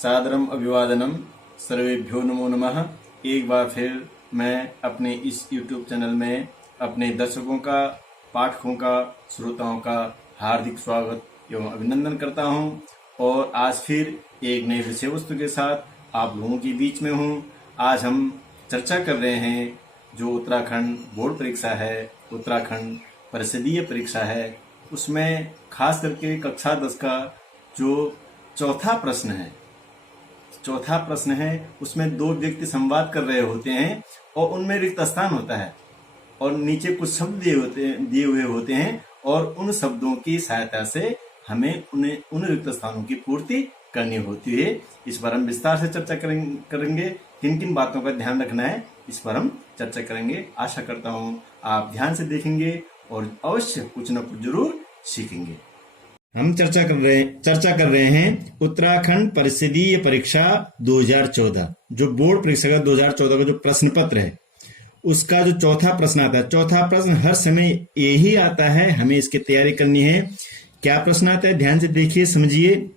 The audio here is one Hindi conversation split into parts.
सादरम अभिवादनम सर्वेभ्यो नमो नमः। एक बार फिर मैं अपने इस YouTube चैनल में अपने दर्शकों का, पाठकों का, श्रोताओं का हार्दिक स्वागत एवं अभिनंदन करता हूं और आज फिर एक नई विषय वस्तु के साथ आप लोगों के बीच में हूं। आज हम चर्चा कर रहे हैं जो उत्तराखंड बोर्ड परीक्षा है, उत्तराखंड परिषदीय परीक्षा है, उसमें खास करके कक्षा 10 का जो चौथा प्रश्न है उसमें दो व्यक्ति संवाद कर रहे होते हैं और उनमें रिक्त स्थान होता है और नीचे कुछ शब्द दिए हुए होते हैं और उन शब्दों की सहायता से हमें उन रिक्त स्थानों की पूर्ति करनी होती है। इस पर हम विस्तार से चर्चा करेंगे। किन किन बातों का ध्यान रखना है इस पर हम चर्चा करेंगे। आशा करता हूँ आप ध्यान से देखेंगे और अवश्य कुछ न कुछ जरूर सीखेंगे। हम चर्चा कर रहे हैं उत्तराखंड परिषदीय परीक्षा 2014, जो बोर्ड परीक्षा का 2014 का जो प्रश्न पत्र है उसका जो चौथा प्रश्न आता है। चौथा प्रश्न हर समय यही आता है, हमें इसकी तैयारी करनी है। क्या प्रश्न आता है, ध्यान से देखिए, समझिए।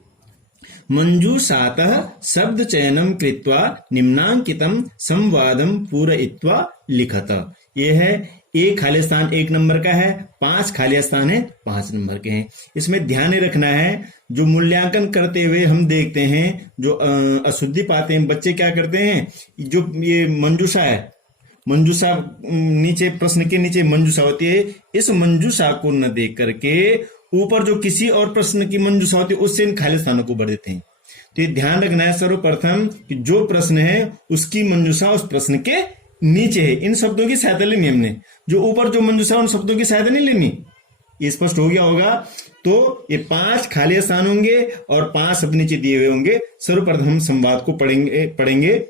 मंजूषातः शब्द चयनम कृत्वा निम्नांकितम संवादम पूरयित्वा लिखत। यह है एक खाली स्थान 1 नंबर का है, 5 खाली स्थान है 5 नंबर के हैं। इसमें ध्यान रखना है, जो मूल्यांकन करते हुए हम देखते हैं जो अशुद्धि पाते हैं बच्चे क्या करते हैं, जो ये मंजूषा है, मंजूषा नीचे प्रश्न के नीचे मंजूषा होती है, इस मंजूषा को न देख करके ऊपर जो किसी और प्रश्न की मंजूषा होती है उससे इन खाली स्थानों को भर देते हैं। तो ये ध्यान रखना है सर्वप्रथम कि जो प्रश्न है उसकी मंजूषा उस प्रश्न के नीचे है। इन शब्दों की सहायता लेनी हमने, जो ऊपर जो मंजूषा उन शब्दों की सहायता नहीं लेनी। ये स्पष्ट हो गया होगा। तो ये 5 खाली स्थान होंगे और 5 शब्द नीचे दिए हुए होंगे। सर्वप्रथम हम संवाद को पढ़ेंगे।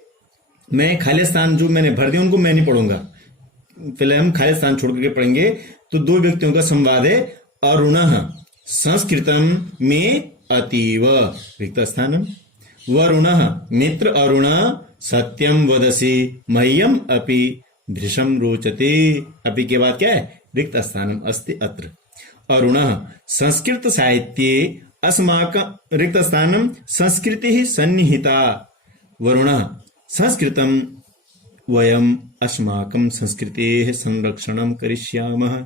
मैं खाली स्थान जो मैंने भर दिए उनको मैं नहीं पढ़ूंगा, पहले हम खाली स्थान छोड़ करके पढ़ेंगे। तो 2 व्यक्तियों का संवाद है। अरुणः संस्कृतम में अतीव रिक्त स्थानम, वरुणः मित्र अरुण सत्यम वदसि मह्यम अपि भृशम रोचते। अपि के बाद क्या है, रिक्त स्थानम अस्ति अत्र। अरुणः संस्कृत साहित्ये अस्माकं रिक्त स्थानम संस्कृतिः सन्निहिता। वरुणः संस्कृतं वयम अस्माकं संस्कृतेः संरक्षणं करिष्यामः।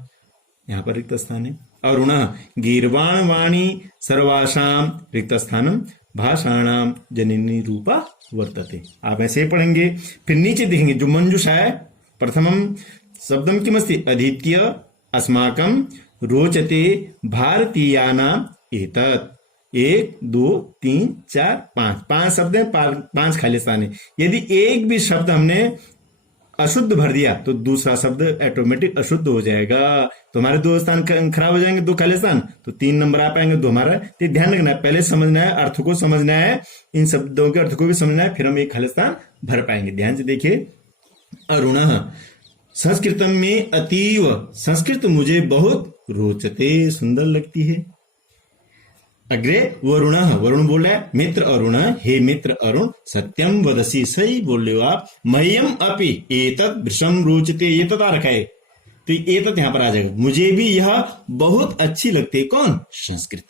यहाँ पर रिक्त स्थान है। अरुणः गीर्वाणवाणी सर्वासां रिक्त स्थानम भाषाणाम जननी रूपा वर्तते। आप ऐसे ही पढ़ेंगे। फिर नीचे देखेंगे जो मंजूषा है। प्रथमम शब्दम किमस्ति, अधीत्य अस्माकं रोचते भारतीयानां एतत्। 1 2 3 4 5 शब्द है, 5 खाली स्थान है। यदि एक भी शब्द हमने अशुद्ध भर दिया तो दूसरा शब्द ऑटोमेटिक अशुद्ध हो जाएगा, तो हमारे 2 स्थान खराब हो जाएंगे, 2 खाली स्थान, तो 3 नंबर आ पाएंगे 2 हमारा। तो ध्यान रखना है, पहले समझना है, अर्थ को समझना है, इन शब्दों के अर्थ को भी समझना है, फिर हम एक खाली स्थान भर पाएंगे। ध्यान से देखिए। अरुणः संस्कृतम में अतीव, संस्कृत मुझे बहुत रोचते, सुंदर लगती है। अग्रे वरुणः, वरुण बोल रहा है मित्र अरुण, हे मित्र अरुण, सत्यम वदसी, सही बोल रहे हो आप। मह्यम अपि एतत् भृशम रोचते, ये तो रखा है, तो एतत् यहाँ पर आ जाएगा। मुझे भी यह बहुत अच्छी लगती है। कौन, संस्कृत।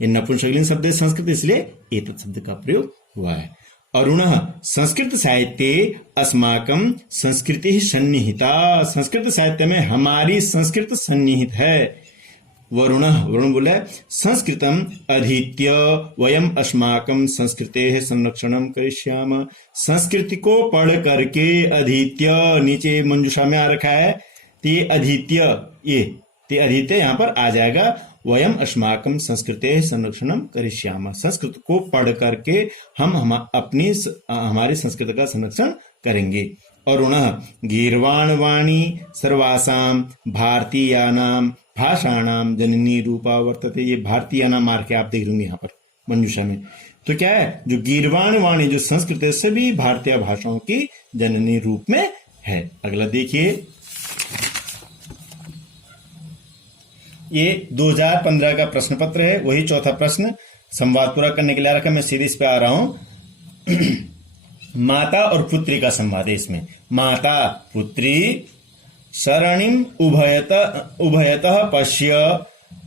ये नपुंसकलिंग शब्द है संस्कृत, इसलिए एतत् शब्द का प्रयोग हुआ है। अरुणः संस्कृत साहित्ये अस्माकं संस्कृति सन्निहिता, संस्कृत साहित्य में हमारी संस्कृत सन्निहित है। वरुणः, वरुण बोला संस्कृतम अधीत्य वयम अस्माकं संस्कृतेः संरक्षणं करिष्यामः। संस्कृति को पढ़ करके, अधीत्य नीचे मंजूषा में आ रखा है, ते अधीत्य, ते अधीत्य यहाँ पर आ जाएगा। वयम अस्माकं संस्कृतेः संरक्षणं करिष्यामः, संस्कृत को पढ़ करके हम हमारी संस्कृति का संरक्षण करेंगे। अरुणः गीर्वाणवाणी सर्वासां भारतीयानां भाषाणाम जननी रूपा वर्तते। ये भारतीयानां मार के आप देख लेंगे यहाँ पर मंजूषा में। तो क्या है, जो गीर्वाण वाणी जो संस्कृत है सभी भारतीय भाषाओं की जननी रूप में है। अगला देखिए, ये 2015 का प्रश्न पत्र है, वही चौथा प्रश्न। संवाद पूरा करने के लिए रखा, मैं सीधे इस पे आ रहा हूं। माता और पुत्री का संवाद है इसमें। माता पुत्री सरणिम उभयतः पश्य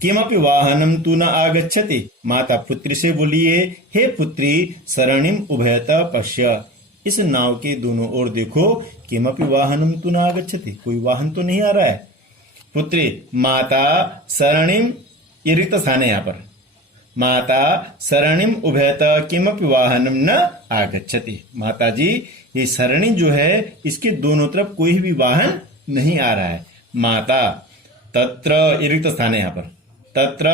किमपि वाहनम तु न आगच्छति। माता पुत्री से बोलिए, हे पुत्री सरणिम उभयतः पश्य, इस नाव के दोनों ओर देखो। किमपि वाहनम तु न आगच्छति, कोई वाहन तो नहीं आ रहा है। पुत्री माता सरणिम, ये रिक्त स्थान है यहाँ पर। माता सरणिम उभयतः किमपि वाहनम न आगच्छति। माता जी ये सरणी जो है इसके दोनों तरफ कोई भी वाहन नहीं आ रहा है। माता तत्र, ये रिक्त स्थान है यहाँ पर। तत्र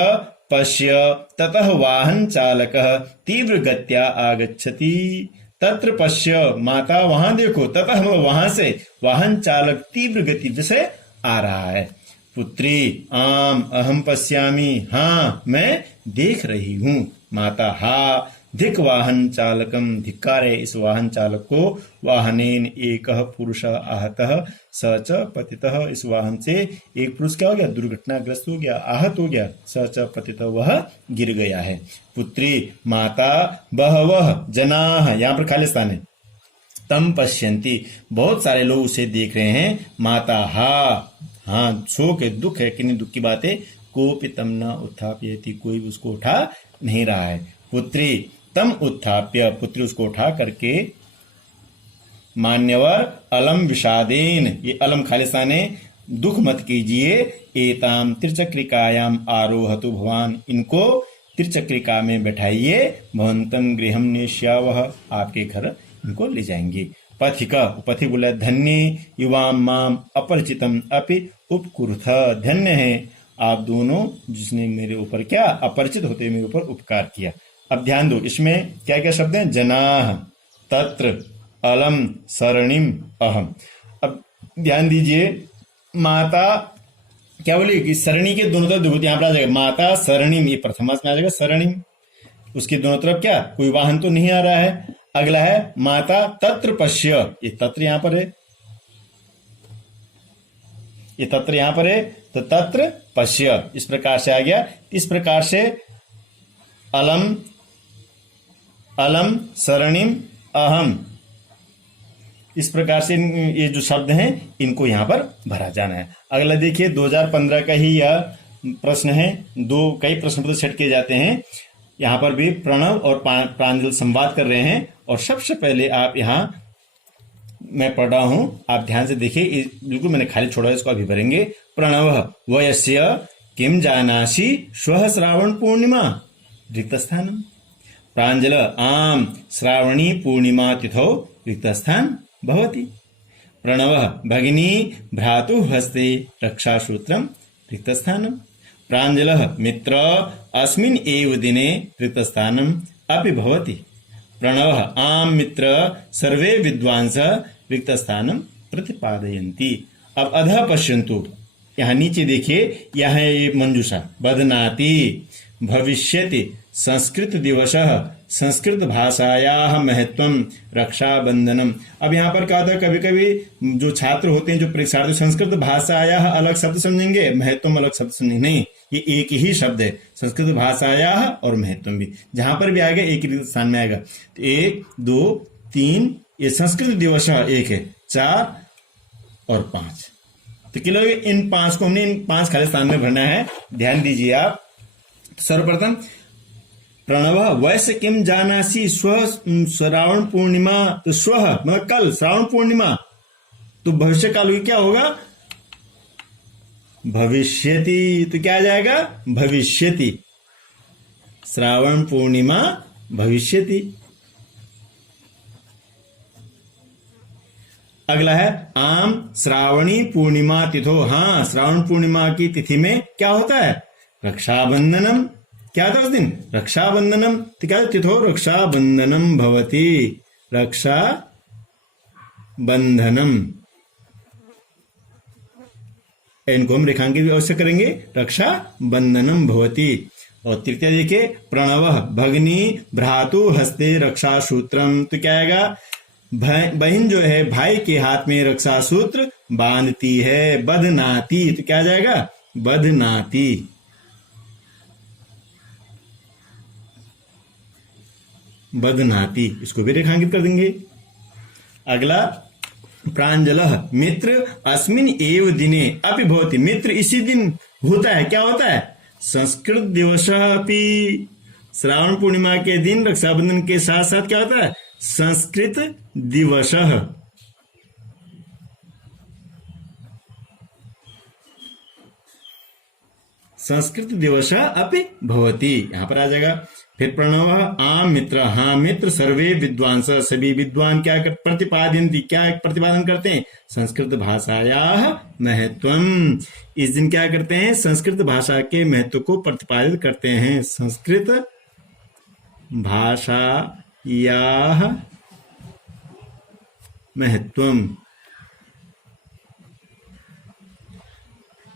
पश्य ततः वाहन चालकः तीव्र गत्या आगच्छति। तत्र पश्य, माता वहां देखो, ततः वहां से वाहन चालक तीव्र गति से आ रहा है। पुत्री आम अहम पश्यामि, हाँ मैं देख रही हूँ। माता हा धिक वाहन चालकम, धिक्कार है इस वाहन चालक को। वाहनेन एकः पुरुषः आहतः स च पतितः, इस वाहन से एक पुरुष क्या हो गया, दुर्घटनाग्रस्त हो गया, आहत हो गया। स च पतितः, वह गिर गया है। पुत्री माता बहवः जनाः, यहाँ पर खाली स्थान है। तम पश्यन्ति, बहुत सारे लोग उसे देख रहे हैं। माता हा, हाँ शोक है, दुख है, कितनी दुख की बात है। कोपि तम न उत्थापयति, कोई भी उसको उठा नहीं रहा है। पुत्री तम उत्थाप्य, पुत्री उसको उठा करके। मान्यवर अलम विषादेन, ये अलम खालिस्ताने, दुख मत कीजिए। एताम त्रिचक्रिकायाम आरोहतु भवान, इनको त्रिचक्रिका में बैठाइए। भवंतम गृहम नेष्यावह, आपके घर इनको ले जाएंगे। पथिका, पथिक बोला धन्य युवाम माम अपरिचितम अपि उपकुरुथ, धन्य है आप दोनों जिसने मेरे ऊपर क्या, अपरिचित होते मेरे ऊपर उपकार किया। अब ध्यान दो, इसमें क्या क्या शब्द हैं, जनाह, तत्र, अलम, सरणिम, अहम। अब ध्यान दीजिए, माता क्या बोली कि सरणी के दोनों तरफ देखो, यहाँ पर आ जाएगा माता सरणिम, ये प्रथमास में आ जाएगा सरणिम, उसके दोनों तरफ क्या, कोई वाहन तो नहीं आ रहा है। अगला है माता तत्र पश्य, ये तत्र यहां पर है, ये तत्र यहां पर है, तो तत्र पश्य इस प्रकार से आ गया। इस प्रकार से अलम, अलम सरणिम, अहम, इस प्रकार से ये जो शब्द हैं इनको यहां पर भरा जाना है। अगला देखिए 2015 का ही यह प्रश्न है, कई प्रश्न पत्र सेट किए जाते हैं। यहाँ पर भी प्रणव और प्रांजल संवाद कर रहे हैं। और सबसे पहले आप यहाँ, मैं पढ़ रहा हूं, आप ध्यान से देखिए, बिल्कुल मैंने खाली छोड़ा है, इसको अभी भरेंगे। प्रणव वयस्य किम जानासि श्वः श्रावण पूर्णिमा रिक्तस्थानम। प्रांजल आम श्रावणी पूर्णिमा तिथौ रिक्तस्थान भवति। प्रणव भगिनी भ्रातु हस्ते रक्षासूत्रम रिक्तस्थानम। प्रांजल मित्र अस्मिन् एव दिने रिक्तस्थानम अपि भवति। प्रणव आम मित्र सर्वे विद्वांस रिक्तस्थानम प्रतिपादयन्ति। अब अधः पश्यन्तु, यहाँ नीचे देखिए, यहाँ ये मंजूषा बध्नाति भविष्यति संस्कृत दिवसः संस्कृत भाषायाः महत्वम रक्षाबंधनम। अब यहाँ पर क्या होता है, कभी कभी जो छात्र होते हैं, जो परीक्षार्थी, संस्कृत भाषायाः अलग शब्द समझेंगे, महत्वम अलग शब्द समझेंगे, नहीं, ये एक ही शब्द है, संस्कृत भाषायाः और महत्वम भी जहां पर भी आएगा एक ही स्थान में आएगा। तो 1 2 3, ये संस्कृत दिवस एक है, 4 और 5, तो किलो इन 5 को हमने इन 5 खाली स्थान में भरना है। ध्यान दीजिए आप। सर्वप्रथम प्रणव वैसे किम जानासी स्व श्रावण पूर्णिमा, तो स्व मतलब कल श्रावण पूर्णिमा, तो भविष्य काल में क्या होगा, भविष्यति, तो क्या आ जाएगा भविष्यति, श्रावण पूर्णिमा भविष्यति। अगला है आम श्रावणी पूर्णिमा तिथो, हाँ श्रावण पूर्णिमा की तिथि में क्या होता है, रक्षाबंधनम, क्या था उस दिन, रक्षाबंधनम, तो क्या तिथो रक्षाबंधनम भवति, रक्षा बंधनम, इनको हम रेखांकित भी अवश्य करेंगे, रक्षा बंधनम भवति। और तृतीय देखिए प्रणव भगनी भ्रातु हस्ते रक्षा सूत्रम, तो क्या आएगा, बहन जो है भाई के हाथ में रक्षा सूत्र बांधती है, बधनाती, तो क्या जाएगा बधनाती। बधनाती, इसको भी रेखांकित कर देंगे। अगला प्रांजल मित्र अस्मिन एव दिने अपि भवति, मित्र इसी दिन होता है, क्या होता है, संस्कृत दिवस अपि। श्रावण पूर्णिमा के दिन रक्षाबंधन के साथ साथ क्या होता है? संस्कृत दिवस। संस्कृत दिवस अपि भवति, यहां पर आ जाएगा। फिर प्रणव आम मित्र, हाँ मित्र, सर्वे विद्वांस, सभी विद्वान क्या प्रतिपादयन्ति, क्या प्रतिपादन करते हैं? संस्कृत भाषायाः महत्वम। इस दिन क्या करते हैं? संस्कृत भाषा के महत्व को प्रतिपादित करते हैं। संस्कृत भाषायाः महत्वम।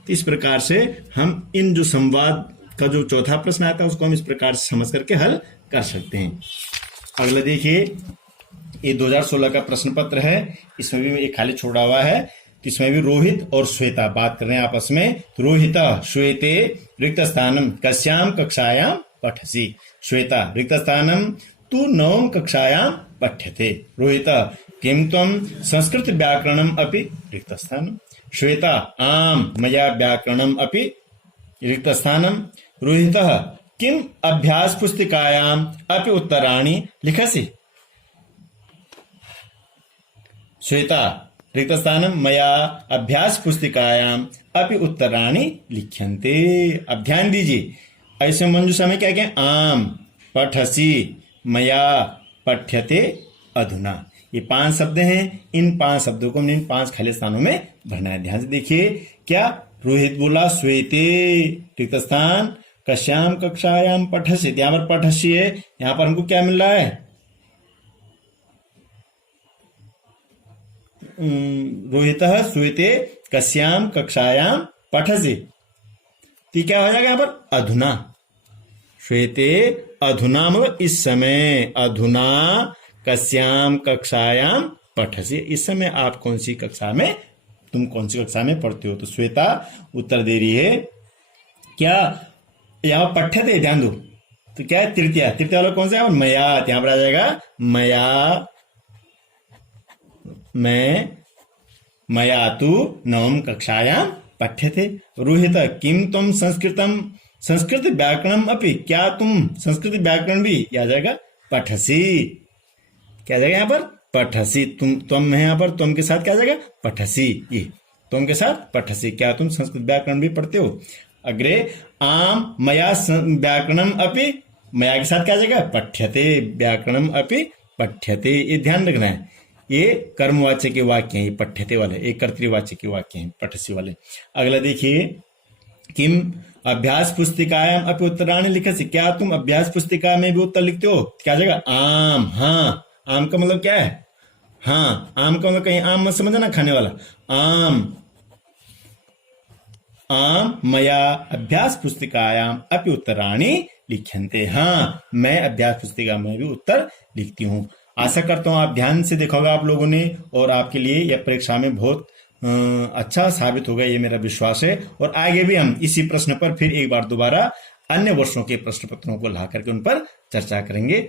इस प्रकार से हम इन जो संवाद का जो चौथा प्रश्न आता है उसको हम इस प्रकार से समझ करके हल कर सकते हैं। अगला देखिए, ये 2016 का प्रश्न पत्र है, इसमें भी एक खाली छोड़ा हुआ है। तो इसमें भी रोहित और श्वेता बात कर रहे हैं आपस में। तो रोहिता श्वेते रिक्त स्थानम कस्याम कक्षायाम पठसि। श्वेता रिक्त स्थानम तु नवम कक्षायाम पठ्यते। रोहिता किम त्वं संस्कृत व्याकरणम अपि रिक्त स्थानम। श्वेता आम मया व्याकरणम अपि रिक्त स्थानम। रोहितः किम अभ्यास पुस्तिकायाम अपि उत्तराणि लिखसि। श्वेता रिक्त स्थानम मया अभ्यास पुस्तिकायाम अपि उत्तराणि लिख्यन्ते। अब ध्यान दीजिए, ऐसे मंजूषा में क्या क्या? आम पठसि, मया पठ्यते, अधुना। ये 5 शब्द हैं। इन 5 शब्दों को इन 5 खाली स्थानों में भरना है। ध्यान से देखिए, क्या रोहित बोला श्वेते रिक्त स्थान कश्याम कक्षायाम पठसि। यहाँ पर पठसि है, यहाँ पर हमको क्या मिल रहा है? रोहितः श्वेते कश्याम कक्षायाम पठसि। तो क्या हो जाएगा यहाँ पर? अधुना। श्वेते अधुना मतलब इस समय, अधुना कस्याम कक्षायाम पठसि। इस समय आप कौन सी कक्षा में, तुम कौन सी कक्षा में पढ़ते हो? तो श्वेता उत्तर दे रही है क्या? यहाँ पठ्यते, ध्यान दो। तो क्या है? तृतीया। तृतीया वाला कौन सा है? मया। यहाँ पर आ जाएगा मया, मया तु नवम कक्षायाम पठ्यते। रोहित किम तुम संस्कृतम संस्कृत व्याकरणम अपि। क्या तुम संस्कृत व्याकरण भी? आ जाएगा पठसि। क्या आ जाएगा यहाँ पर? पठसि। तुम है यहाँ पर, तुम के साथ क्या आ जाएगा? पठसि। ये तुम के साथ पठसि। क्या तुम संस्कृत व्याकरण भी पढ़ते हो? अग्रे आम मया व्याकरणम अपि। मया के साथ क्या आ जाएगा? पठ्यते। व्याकरणम अपि पठ्यते। ये ध्यान रखना है, ये कर्मवाच्य के वाक्य हैं, ये पठ्यते वाले, एक कर्तृवाच्य के वाक्य हैं, पठसि वाले। अगला देखिए, किम अभ्यास पुस्तिकायाम अपि उत्तराणि लिखसि। क्या तुम अभ्यास पुस्तिका में भी उत्तर लिखते हो? क्या आ जाएगा? आम। हाँ, आम का मतलब क्या है? हाँ, आम का मतलब कहीं आम मत समझना खाने वाला। आम, आम मया अभ्यास पुस्तिकायाम अपि उत्तराणि लिख्यन्ते। हाँ, मैं अभ्यास पुस्तिका में भी उत्तर लिखती हूँ। आशा करता हूँ आप ध्यान से देखा होगा आप लोगों ने, और आपके लिए यह परीक्षा में बहुत अच्छा साबित होगा, ये मेरा विश्वास है। और आगे भी हम इसी प्रश्न पर फिर एक बार दोबारा अन्य वर्षों के प्रश्न पत्रों को ला करके उन पर चर्चा करेंगे।